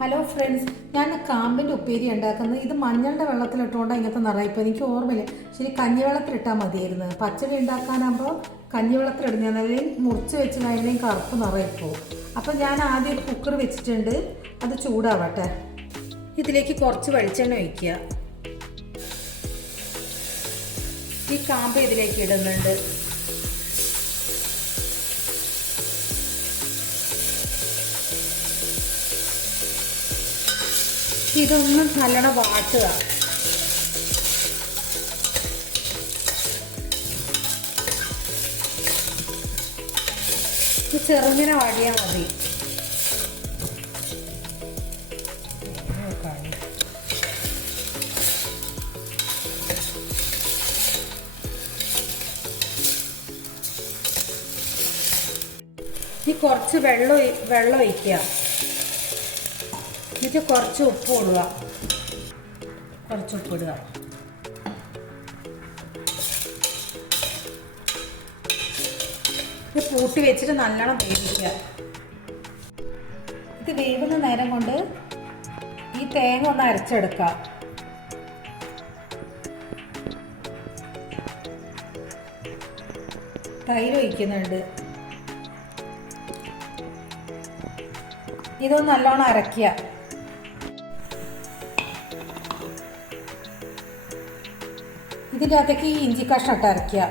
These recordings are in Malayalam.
ഹലോ ഫ്രണ്ട്സ്, ഞാൻ കാമ്പിൻ്റെ ഉപ്പേരി ഉണ്ടാക്കുന്നത്. ഇത് മഞ്ഞളുടെ വെള്ളത്തിലിട്ടുകൊണ്ടാണ് ഇങ്ങനത്തെ നിറയിപ്പോൾ. എനിക്ക് ഓർമ്മയില്ല, ശരി കഞ്ഞിവെള്ളത്തിലിട്ടാൽ മതിയായിരുന്നു. പച്ചടി ഉണ്ടാക്കാനാകുമ്പോൾ കഞ്ഞിവെള്ളത്തിലിടുന്ന അല്ലെങ്കിൽ മുറിച്ച് വെച്ച് കഴിഞ്ഞാൽ കറുപ്പ് നിറയിപ്പോൾ. അപ്പോൾ ഞാൻ ആദ്യം ഒരു കുക്കർ വെച്ചിട്ടുണ്ട്, അത് ചൂടാവട്ടെ. ഇതിലേക്ക് കുറച്ച് വെളിച്ചെണ്ണ ഒഴിക്കുക. ഈ കാമ്പ് ഇതിലേക്ക് ഇടുന്നുണ്ട്. ഇതൊന്ന് നല്ലോണം വാട്ടുക. ഇത് ചെറുങ്ങനെ വാടിയാൽ മതി. ഈ കുറച്ച് വെള്ളം ഒഴിക്കുക. എന്നിട്ട് കുറച്ച് ഉപ്പ് ഇടുക. ഇത് കൂട്ടി വെച്ചിട്ട് നല്ലോണം വേവിക്കുക. ഇത് വേവുന്ന നേരം കൊണ്ട് ഈ തേങ്ങ ഒന്ന് അരച്ചെടുക്കുക. തൈര് ഒഴിക്കുന്നുണ്ട്. ഇതൊന്ന് നല്ലോണം അരയ്ക്കുക. ഇതിൻ്റെ അകത്തേക്ക് ഈ ഇഞ്ചി കഷ്ണം ഇട്ട് അരയ്ക്കുക.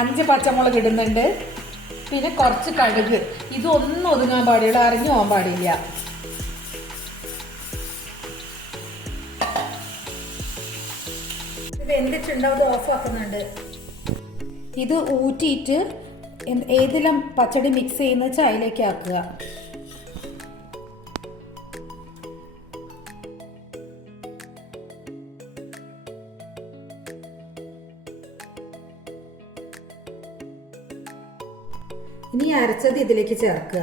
അഞ്ച് പച്ചമുളക് ഇടുന്നുണ്ട്. പിന്നെ കുറച്ച് കടുക്. ഇതൊന്നും ഒതുങ്ങാൻ പാടില്ല, അരിഞ്ഞു പോകാൻ പാടില്ല. ഇത് എന്തിട്ടുണ്ടാവും ഓഫാക്കുന്നുണ്ട്. ഇത് ഊറ്റിയിട്ട് ഏതിലും പച്ചടി മിക്സ് ചെയ്യുന്ന വെച്ചാൽ അതിലേക്ക് ആക്കുക. ഇനി അരച്ചത് ഇതിലേക്ക് ചേർക്കുക.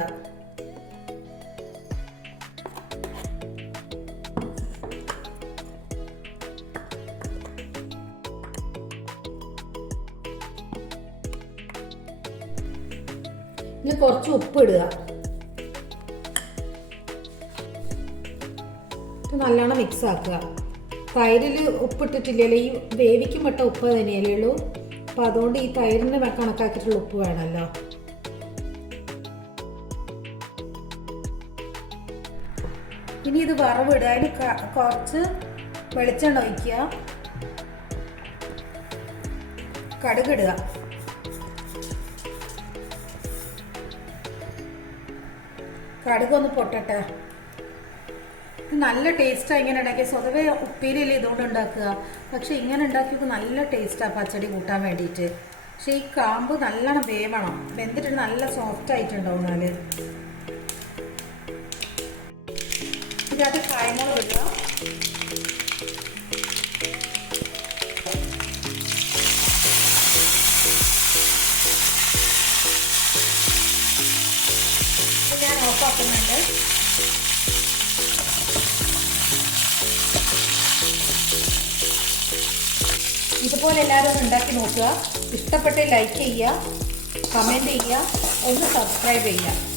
ഇനി കുറച്ച് ഉപ്പ് ഇടുക. നല്ലോണം മിക്സ് ആക്കുക. തൈരിൽ ഉപ്പിട്ടിട്ടില്ലല്ലോ, ഈ വേവിക്കുമ്പട്ട ഉപ്പ് തന്നെയല്ലേ ഉള്ളൂ. അപ്പം അതുകൊണ്ട് ഈ തൈരിന് കണക്കാക്കിയിട്ടുള്ള ഉപ്പ് വേണമല്ലോ. ഇനി ഇത് വറവിടുക. അതിന് കുറച്ച് വെളിച്ചെണ്ണ ഒഴിക്കുക. കടുകിടുക. കടുകൊന്ന് പൊട്ടട്ടെ. നല്ല ടേസ്റ്റാണ് ഇങ്ങനെ ഉണ്ടാക്കിയ. സ്വതവേ ഉപ്പേരിയല്ലേ ഇതുകൊണ്ട് ഉണ്ടാക്കുക, പക്ഷെ ഇങ്ങനെ ഉണ്ടാക്കിയത് നല്ല ടേസ്റ്റാണ് പച്ചടി കൂട്ടാൻ വേണ്ടിയിട്ട്. പക്ഷെ ഈ കാമ്പ് നല്ലോണം വേവണം, വെന്തിട്ട് നല്ല സോഫ്റ്റ് ആയിട്ടുണ്ടാവും. എന്നാല് ഇതിനകത്ത് കായ്മുളക് ഇടുക. ഞാൻ ഓഫാക്കുന്നുണ്ട്. ഇതുപോലെ എല്ലാവരും ഒന്ന് ഉണ്ടാക്കി നോക്കുക. ഇഷ്ടപ്പെട്ട് ലൈക്ക് ചെയ്യുക, കമൻറ്റ് ചെയ്യുക, ഒന്ന് സബ്സ്ക്രൈബ് ചെയ്യുക.